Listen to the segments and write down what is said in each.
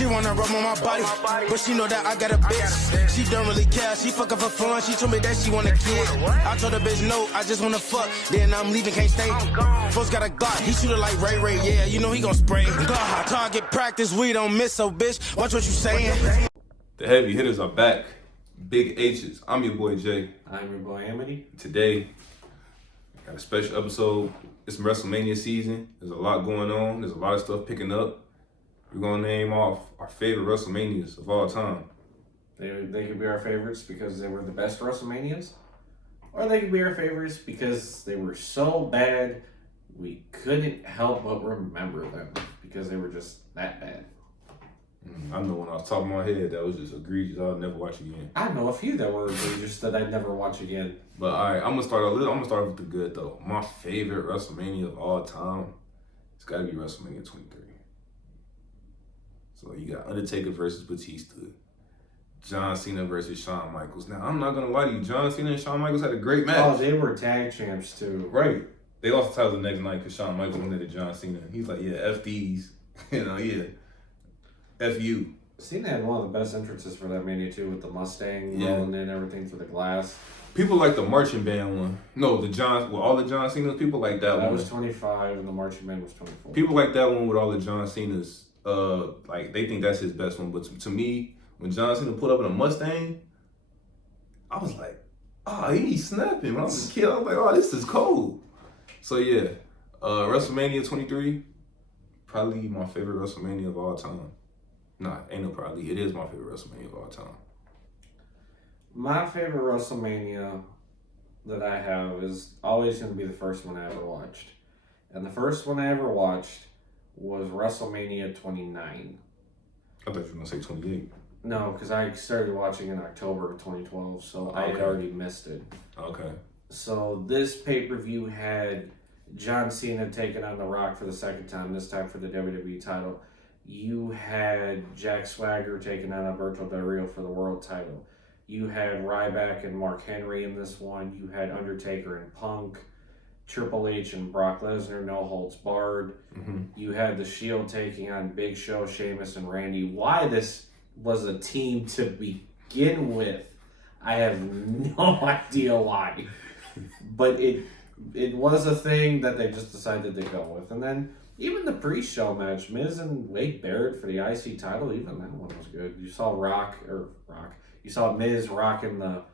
She wanna rub on my body, but she know that I got a bitch. She don't really care, she fucking for fun. She told me that she want a kid. I told her bitch no, I just wanna fuck. Then I'm leaving, can't stay. Folks got a Glock, he shoot it like Ray Ray. Yeah, you know he gon' spray. Glock, target practice, we don't miss. So bitch, watch what you saying. The heavy hitters are back. Big H's. I'm your boy Jay. I'm your boy Amity. Today, got a special episode. It's Wrestlemania season. There's a lot going on. There's a lot of stuff picking up. We're gonna name off our favorite WrestleManias of all time. They could be our favorites because they were the best WrestleManias, or they could be our favorites because they were so bad we couldn't help but remember them because they were just that bad. I know when I was top of my head that was just egregious. I'll never watch again. I know a few that were egregious that I'd never watch again. But all right, I'm gonna start with the good though. My favorite WrestleMania of all time, it's gotta be WrestleMania 23. So you got Undertaker versus Batista, John Cena versus Shawn Michaels. Now I'm not gonna lie to you, John Cena and Shawn Michaels had a great match. Oh, they were tag champs too. Right. They lost the title the next night because Shawn Michaels went to John Cena. He's like, yeah, F these, F you. Cena had one of the best entrances for that Mania too, with the Mustang rolling in everything through the glass. People like the marching band one. No, all the John Cenas, people like that one. That was 25 and the marching band was 24. People like that one with all the John Cenas. Like they think that's his best one. But to me, when John Cena put up in a Mustang, I was like, oh, he's snapping. When I was a kid, I was like, oh, this is cold. So yeah, WrestleMania 23, probably my favorite WrestleMania of all time. Nah, ain't no probably. It is my favorite WrestleMania of all time. My favorite WrestleMania that I have is always going to be the first one I ever watched. And the first one I ever watched was WrestleMania 29. I thought you were going to say 28. No, because I started watching in October of 2012, so I had already missed it. Okay. So this pay-per-view had John Cena taking on The Rock for the second time, this time for the WWE title. You had Jack Swagger taking on Alberto Del Rio for the world title. You had Ryback and Mark Henry in this one. You had Undertaker and Punk, Triple H and Brock Lesnar, no holds barred. Mm-hmm. You had The Shield taking on Big Show, Sheamus, and Randy. Why this was a team to begin with, I have no idea why. But it was a thing that they just decided to go with. And then even the pre-show match, Miz and Wade Barrett for the IC title, even that one was good. You saw you saw Miz rocking the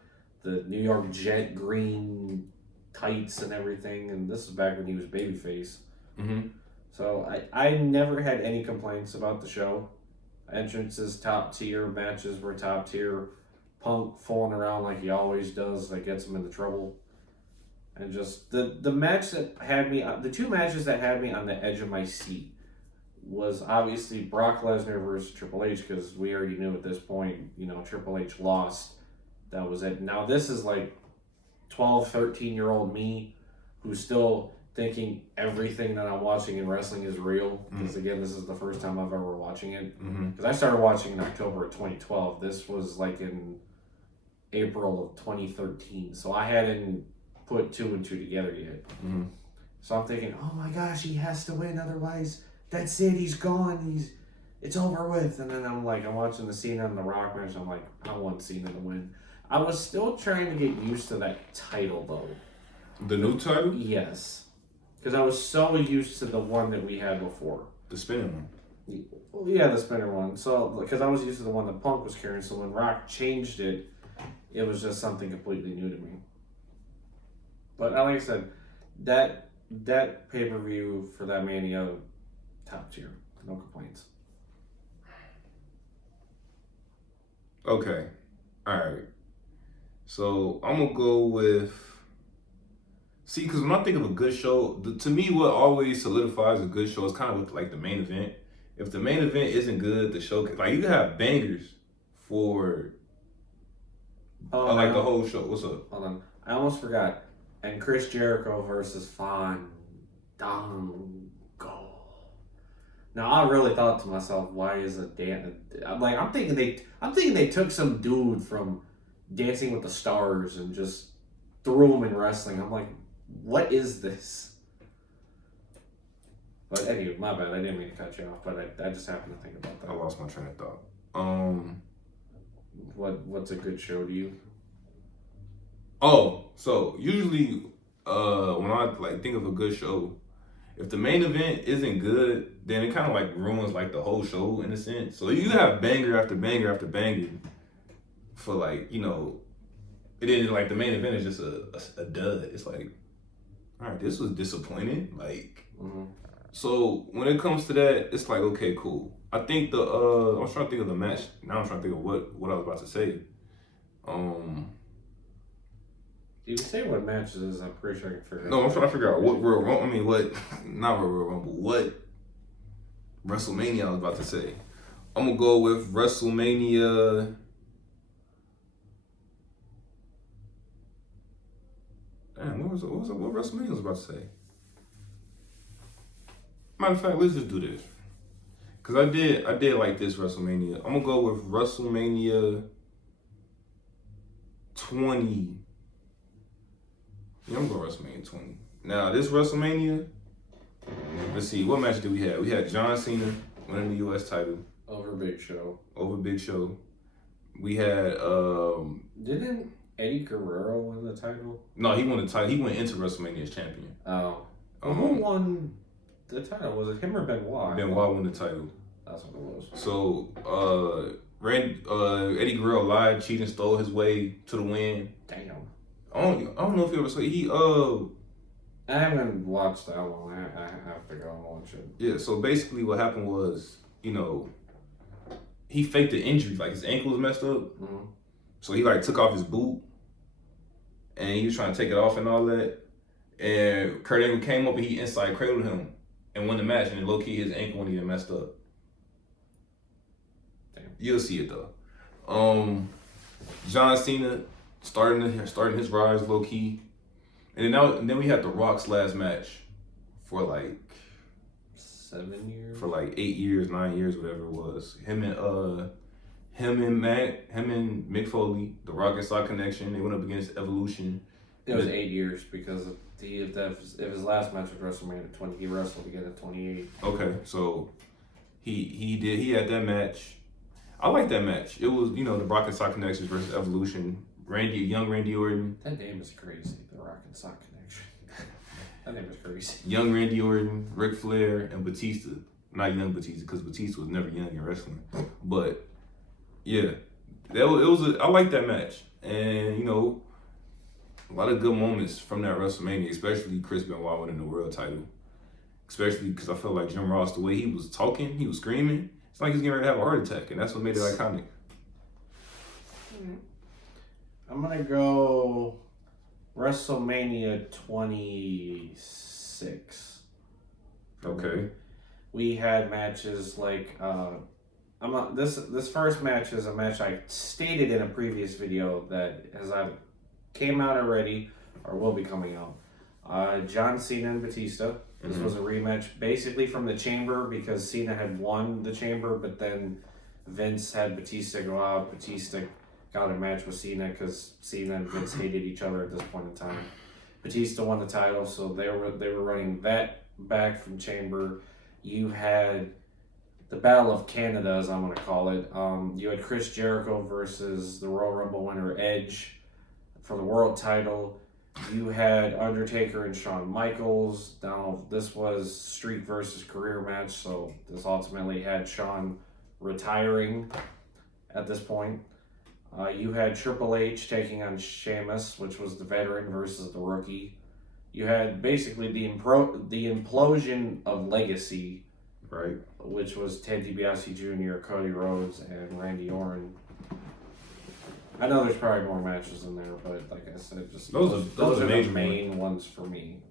New York Jet green tights and everything, and this is back when he was babyface. Mm-hmm. So I never had any complaints about the show. Entrances top tier, matches were top tier. Punk fooling around like he always does, that gets him into trouble. And just the match that had me, the two matches that had me on the edge of my seat was obviously Brock Lesnar versus Triple H, because we already knew at this point, Triple H lost. That was it. Now this is like 12, 13-year-old me who's still thinking everything that I'm watching in wrestling is real. Because again, this is the first time I've ever watching it. Because I started watching in October of 2012. This was like in April of 2013. So I hadn't put two and two together yet. Mm-hmm. So I'm thinking, oh my gosh, he has to win, otherwise that's it, he's gone, it's over with. And then I'm watching the Cena and the Rock match, I'm like, I want Cena to win. I was still trying to get used to that title though. The new title? Yes. Because I was so used to the one that we had before. The spinning one. Well, yeah, the spinner one. So, because I was used to the one that Punk was carrying, so when Rock changed it, it was just something completely new to me. But like I said, that pay-per-view for that Mania, top tier. No complaints. Okay. All right. So I'm going to go with... See, because when I think of a good show, to me what always solidifies a good show is kind of with, like, the main event. If the main event isn't good, the show... Like, you can have bangers for... the whole show. What's up? Hold on. I almost forgot. And Chris Jericho versus Fandango. Now I really thought to myself, why is a dance? I'm thinking they took some dude from Dancing with the Stars and just threw him in wrestling. I'm like, what is this? But anyway, my bad. I didn't mean to cut you off, but I just happened to think about that. I lost my train of thought. What's a good show to you? Oh, so usually, when I like think of a good show, if the main event isn't good, then it kind of like ruins like the whole show in a sense. So you have banger after banger after banger for like, you know, and then like the main event is just a dud. It's like, all right, this was disappointing. Like, so when it comes to that, it's like, okay, cool. I think I was trying to think of the match. Now I'm trying to think of what I was about to say. You can say what matches is. I'm pretty sure I can figure. No, I'm trying to figure out what Royal Rumble. I mean, not Royal Rumble. What WrestleMania I was about to say. I'm gonna go with WrestleMania. Damn, what WrestleMania was about to say? Matter of fact, let's just do this. Cause I did like this WrestleMania. I'm gonna go with WrestleMania 20. Yeah, I'm going to WrestleMania 20. Now, this WrestleMania, let's see, what match did we have? We had John Cena winning the U.S. title. Over Big Show. We had, Didn't Eddie Guerrero win the title? No, he won the title. He went into WrestleMania as champion. Oh. Who won the title? Was it him or Benoit? Benoit won the title. That's what it was. So, Eddie Guerrero lied, cheated, stole his way to the win. Damn. I don't know if you ever saw I haven't watched that one. I have to go and watch it. Yeah, so basically what happened was, you know, he faked the injury, like his ankle was messed up. So he like took off his boot and he was trying to take it off and all that. And Kurt Angle came up and he inside cradled him and won the match, and low key his ankle wasn't even messed up. Damn. You'll see it though. John Cena starting his rise low key, and then we had The Rock's last match for like 7 years, for like 8 years, 9 years, whatever it was. Him and Mick Foley, The Rock and Sock Connection. They went up against Evolution. It was 8 years because if his last match was WrestleMania 20, he wrestled again at 28. Okay, so he had that match. I like that match. It was, you know, The Rock and Sock Connection versus Evolution. Young Randy Orton. That name is crazy. The Rock and Sock Connection. That name is crazy. Young Randy Orton, Ric Flair, and Batista. Not young Batista, because Batista was never young in wrestling. But yeah, I like that match, and you know, a lot of good moments from that WrestleMania, especially Chris Benoit winning the world title. Especially because I felt like Jim Ross, the way he was talking, he was screaming. It's like he's getting ready to have a heart attack, and that's what made it iconic. I'm gonna go WrestleMania 26. Okay. We had matches like this first match is a match I stated in a previous video that has either came out already or will be coming out. John Cena and Batista. This was a rematch basically from the Chamber because Cena had won the Chamber, but then Vince had Batista go out. Batista got a match with Cena because Cena and Vince hated each other at this point in time. Batista won the title, so they were running that back from Chamber. You had the Battle of Canada, as I'm going to call it. You had Chris Jericho versus the Royal Rumble winner Edge for the world title. You had Undertaker and Shawn Michaels. Now, this was streak versus career match, so this ultimately had Shawn retiring at this point. You had Triple H taking on Sheamus, which was the veteran versus the rookie. You had basically the implosion of Legacy, right? Which was Ted DiBiase Jr., Cody Rhodes, and Randy Orton. I know there's probably more matches in there, but like I said, just those are the main ones for me.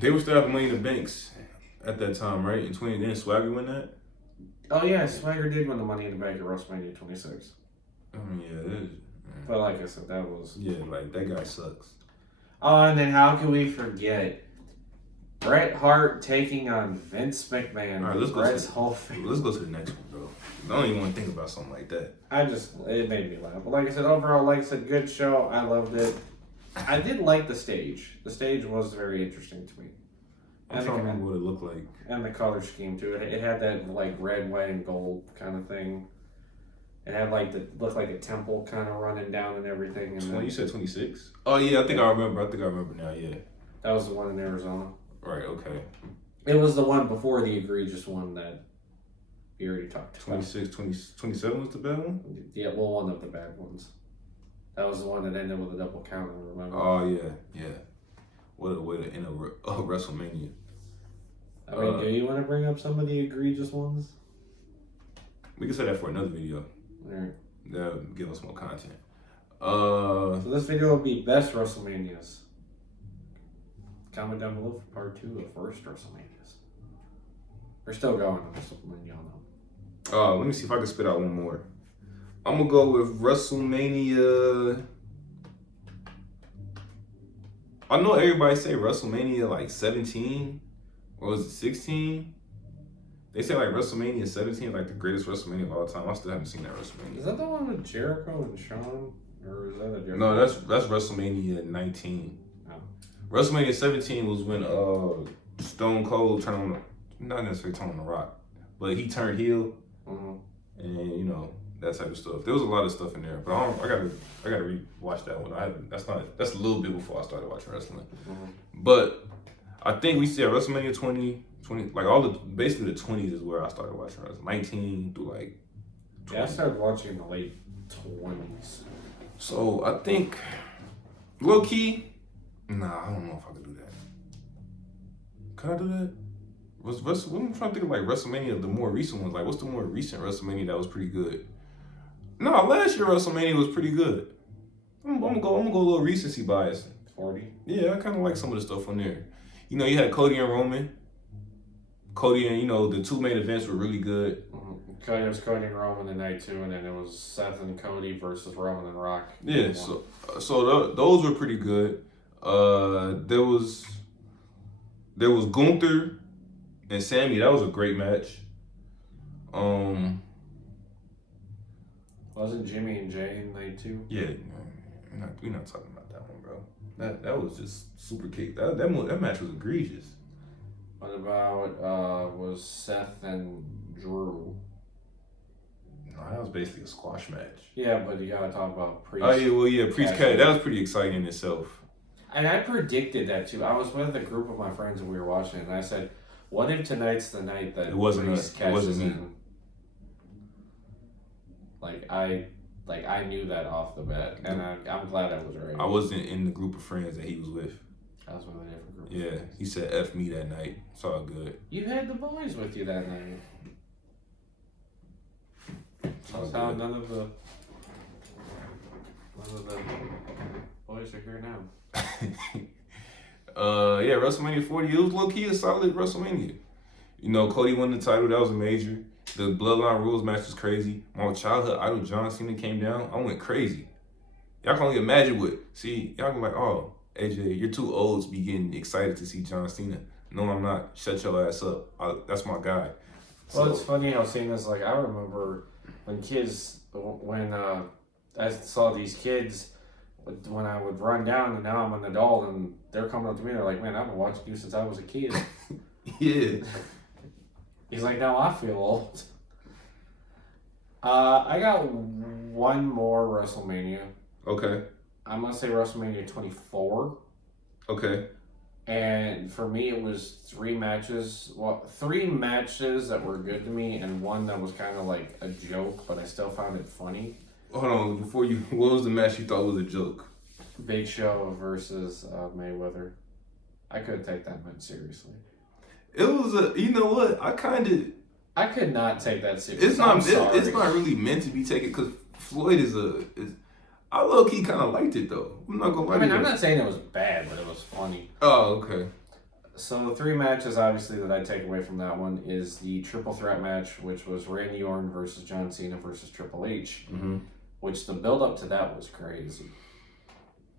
They were still having Money in the Banks at that time, right? In 20, didn't Swagger win that? Oh yeah, Swagger did win the Money in the Bank at WrestleMania 26. I mean, yeah. But like I said, that was... Yeah, like, that guy sucks. Oh, and then how can we forget Bret Hart taking on Vince McMahon? All right, let's go to the next one, bro. I don't even want to think about something like that. It made me laugh. But like I said, overall, like I said, good show. I loved it. I did like the stage. The stage was very interesting to me. I'm trying to remember what it looked like. And the color scheme too. It had that like red, white, and gold kind of thing. It had like looked like a temple kind of running down and everything. And you said 26? Oh yeah, I think I remember now. Yeah. That was the one in Arizona. Right. Okay. It was the one before the egregious one that we already talked about. 27 was the bad one? Yeah, well, one of the bad ones. That was the one that ended with a double counter, remember? Oh, yeah. What a way to end a WrestleMania. I mean, do you want to bring up some of the egregious ones? We can say that for another video. Alright. That'll give us more content. So this video will be best WrestleManias. Comment down below for part 2 of first WrestleManias. We're still going on WrestleMania, y'all know. Let me see if I can spit out one more. I'm gonna go with WrestleMania. I know everybody say WrestleMania like 17, or was it 16? They say like WrestleMania 17 is like the greatest WrestleMania of all time. I still haven't seen that WrestleMania. Is that the one with Jericho and Shawn? Or is that a different No, that's WrestleMania 19. Oh. WrestleMania 17 was when Stone Cold turned on, not necessarily turned on the Rock, but he turned heel, and you know that type of stuff. There was a lot of stuff in there, but I gotta re-watch that one. That's a little bit before I started watching wrestling. But I think we see at WrestleMania 20, like basically the 20s is where I started watching wrestling. 19 through like 20. Yeah, I started watching in the late 20s. So I think low key, nah, I don't know if I could do that. Can I do that? I'm trying to think of like WrestleMania, the more recent ones. Like, what's the more recent WrestleMania that was pretty good? No, last year WrestleMania was pretty good. I'm gonna go a little recency bias. 40. Yeah, I kind of like some of the stuff on there. You know, you had Cody and Roman. Cody and, you know, the 2 main events were really good. It was Cody and Roman the night 2, and then it was Seth and Cody versus Roman and Rock. Yeah, so those were pretty good. There was Gunther and Sammy. That was a great match. Wasn't Jimmy and Jay in night 2? Yeah, we're not talking about that one, bro. That was just super kick. That match was egregious. What about was Seth and Drew? No, that was basically a squash match. Yeah, but you gotta talk about Priest. Oh yeah, well yeah, Priest Cat. That was pretty exciting in itself. And I predicted that too. I was with a group of my friends and we were watching it, and I said, "What if tonight's the night that Priest catches in?" I knew that off the bat, and I'm glad I was right. I wasn't in the group of friends that he was with. I was with a different group. Yeah, he said "F me" that night. It's all good. You had the boys with you that night. That's how none of the boys are here now. Yeah, WrestleMania 40. It was low key a solid WrestleMania. You know, Cody won the title. That was a major. The Bloodline Rules match was crazy. My childhood idol John Cena came down. I went crazy. Y'all can only imagine what. See, y'all can be like, oh, AJ, you're too old to be getting excited to see John Cena. No, I'm not. Shut your ass up. That's my guy. Well, it's funny how Cena's like, I remember when I saw these kids when I would run down, and now I'm an adult and they're coming up to me, they're like, man, I've been watching you since I was a kid. Yeah. He's like, now I feel old. I got one more WrestleMania. Okay. I'm going to say WrestleMania 24. Okay. And for me, it was 3 matches. Well, 3 matches that were good to me, and one that was kind of like a joke, but I still found it funny. Hold on, what was the match you thought was a joke? Big Show versus Mayweather. I couldn't take that match seriously. It was you know what? I could not take that seriously. It's not really meant to be taken because Floyd I low key kind of liked it though. I'm not gonna lie. I'm not saying it was bad, but it was funny. Oh, okay. So the 3 matches, obviously, that I take away from that one is the triple threat match, which was Randy Orton versus John Cena versus Triple H, which the build up to that was crazy.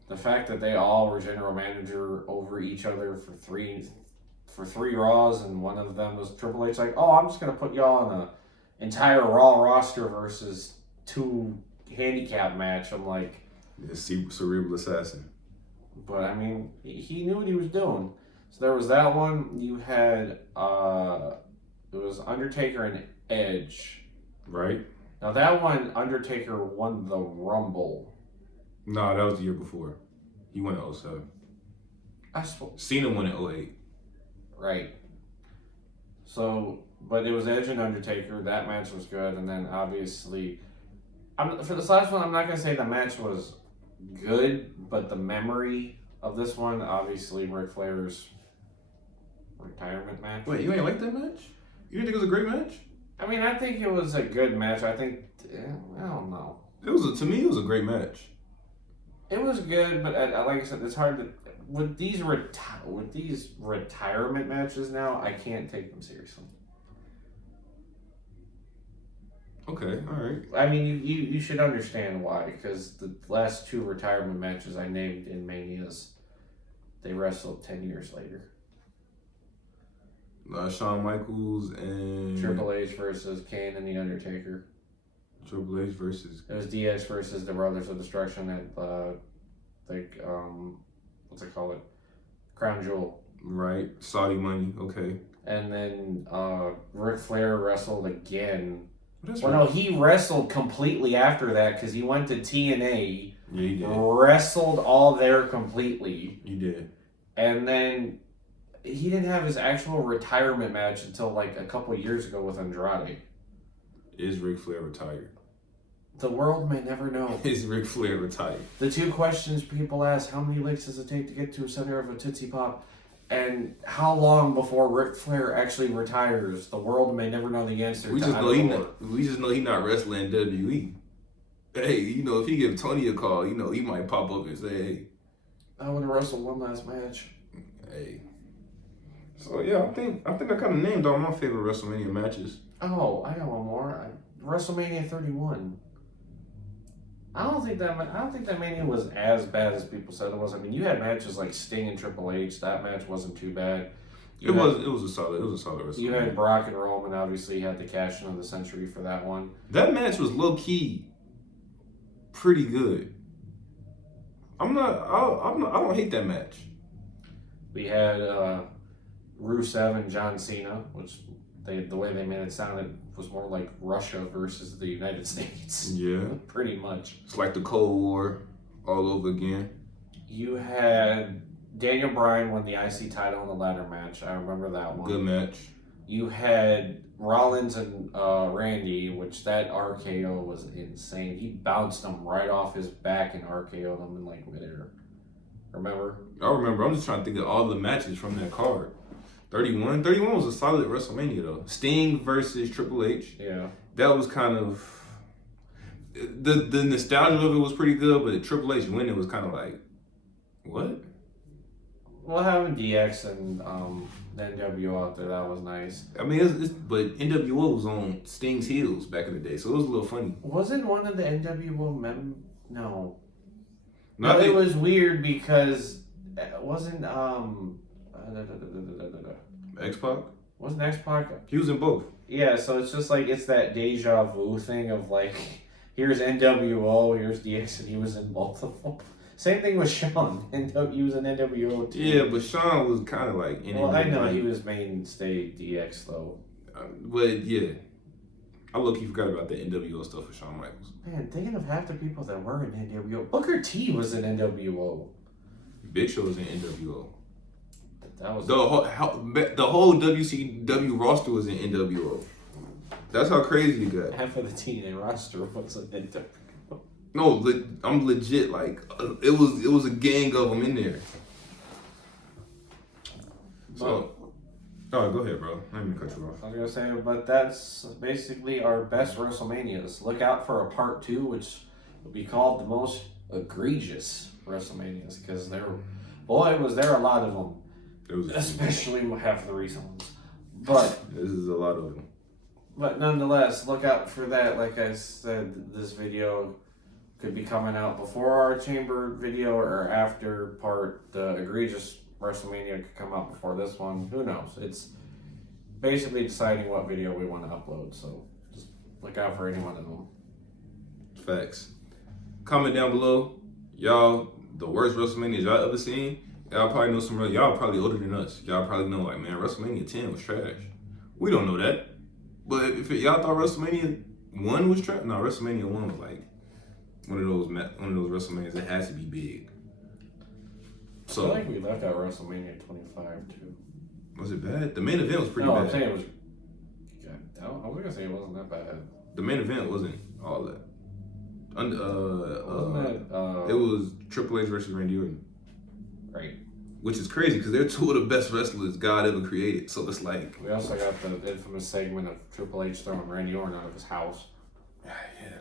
The fact that they all were general manager over each other for three Raws, and one of them was Triple H like, oh, I'm just gonna put y'all on a entire Raw roster versus 2 handicap match. I'm like, yeah, cerebral assassin. But I mean, he knew what he was doing. So there was that one. You had it was Undertaker and Edge. Right? Now that one, Undertaker won the Rumble. No, that was the year before. He won in 07. I suppose. Cena won in 08. Right. So, but it was Edge and Undertaker. That match was good, and then obviously, for this last one, I'm not gonna say the match was good, but the memory of this one, obviously, Ric Flair's retirement match. Wait, you ain't like that match? You didn't think it was a great match? I mean, I think it was a good match. I think I don't know. To me, it was a great match. It was good, but like I said, it's hard to with these retirement matches now. I can't take them seriously. Okay, all right. I mean, you should understand why, because the last two retirement matches I named in Manias, they wrestled 10 years later. Shawn Michaels and Triple H versus Kane and The Undertaker. Triple H versus. It was DX versus the Brothers of Destruction at what's it called? Crown Jewel. Right, Saudi Money. Okay. And then Ric Flair wrestled again. That's Well, right. no, he wrestled completely after that because he went to TNA. Yeah, he did. Wrestled all there completely. He did. And then he didn't have his actual retirement match until like a couple years ago with Andrade. Is Ric Flair retired? The world may never know. Is Ric Flair retired? The two questions people ask: how many licks does it take to get to a center of a Tootsie Pop? And how long before Ric Flair actually retires? The world may never know the answer. We just know he not wrestling in WWE. Hey, if he give Tony a call, he might pop up and say, "Hey, I want to wrestle one last match." hey." So yeah, I think I kind of named all my favorite WrestleMania matches. Oh, I got one more. WrestleMania 31. I don't think that Mania was as bad as people said it was. I mean, you had matches like Sting and Triple H. That match wasn't too bad. It was a solid WrestleMania. You had Brock and Roman. Obviously, you had the cash in of the century for that one. That match was low key pretty good. I don't hate that match. We had Rusev and John Cena, which the way they made it sound, it was more like Russia versus the United States. Yeah. Pretty much. It's like the Cold War all over again. You had Daniel Bryan won the IC title in the ladder match. I remember that one. Good match. You had Rollins and Randy, which that RKO was insane. He bounced them right off his back and RKO'd them in like midair. Remember? I remember. I'm just trying to think of all the matches from that card. 31 was a solid WrestleMania though. Sting versus Triple H. Yeah. That was kind of the nostalgia of it was pretty good, but the Triple H winning was kind of like, what? Well, having DX and the NWO out there, that was nice. I mean, but NWO was on Sting's heels back in the day, so it was a little funny. Wasn't one of the NWO No. No, It was weird because it wasn't X-Pac? wasn't X-Pac. He was in both. Yeah, so it's just like it's that deja vu thing of like, here's NWO, here's DX, and he was in both of them. Same thing with Sean. He was in NWO too. Yeah, but Sean was kind of like in Well, I know he was mainstay DX though. But yeah, I low-key forgot about the NWO stuff with Shawn Michaels. Man, thinking of half the people that were in NWO. Booker T was in NWO. Big Show was in NWO. That was The whole WCW roster was in NWO. That's how crazy it got. half of the TNA roster was in NWO. No, I'm legit. Like it was a gang of them in there. So, go ahead, bro. I didn't mean to cut you off. I was gonna say, but that's basically our best WrestleManias. Look out for a part 2, which will be called the most egregious WrestleManias, because was there a lot of them. Especially half of the recent ones. But this is a lot of them. But nonetheless, look out for that. Like I said, this video could be coming out before our chamber video or after the egregious WrestleMania could come out before this one. Who knows? It's basically deciding what video we want to upload. So just look out for any one of them. Facts. Comment down below, y'all, the worst WrestleManias y'all ever seen. Y'all probably know some. Y'all probably older than us. Y'all probably know like, man, WrestleMania 10 was trash. We don't know that. But if y'all thought WrestleMania 1 was trash, no, WrestleMania 1 was like one of those WrestleManias that has to be big. So I feel like we left out WrestleMania 25 too. Was it bad? The main event was pretty bad. No, I'm saying it was. I was gonna say it wasn't that bad. The main event wasn't all that. Wasn't that? It was Triple H versus Randy Orton. Right. Which is crazy because they're two of the best wrestlers God ever created. So it's like. We also got the infamous segment of Triple H throwing Randy Orton out of his house. Yeah,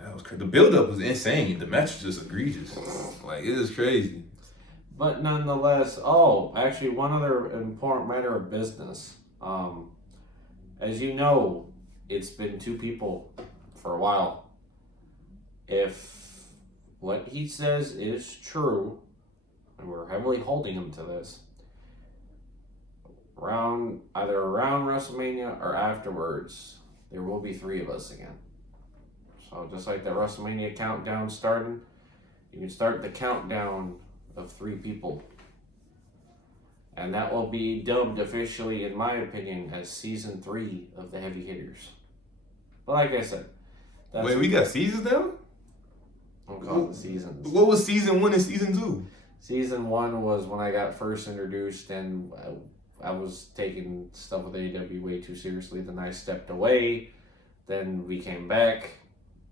that was crazy. The build-up was insane. The match was just egregious. Like, it is crazy. But nonetheless, actually, one other important matter of business. As you know, it's been two people for a while. If what he says is true, and we're heavily holding him to this, either around WrestleMania or afterwards, there will be three of us again. So just like the WrestleMania countdown started, you can start the countdown of three people. And that will be dubbed officially, in my opinion, as Season 3 of the Heavy Hitters. But like I said... Wait, we got seasons now? I'm calling the seasons. What was Season 1 and Season 2? Season 1 was when I got first introduced and I was taking stuff with AEW way too seriously. Then I stepped away. Then we came back.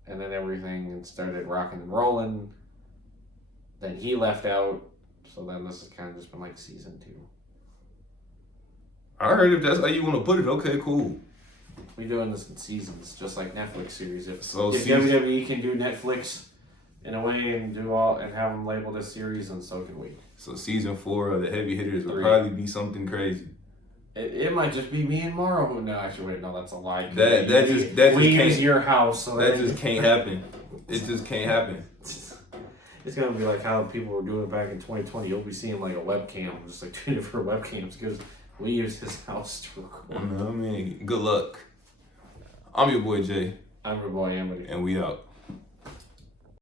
And then everything started rocking and rolling. Then he left out. So then this has kind of just been like Season 2. I heard if that's how you want to put it, okay, cool. We're doing this in seasons, just like Netflix series. If season... WWE can do Netflix in a way and have them labeled as series, and so can we. So Season 4 of the Heavy Hitters will probably be something crazy. It might just be me and Morrow. No, actually, wait, no, that's a lie. That just can't. Your house. So that just can't happen. It just can't happen. It's gonna be like how people were doing it back in 2020. You'll be seeing like a webcam, just like 2 different webcams, because we use his house to record. I mean, good luck. I'm your boy Jay. I'm your boy Emily. And we out.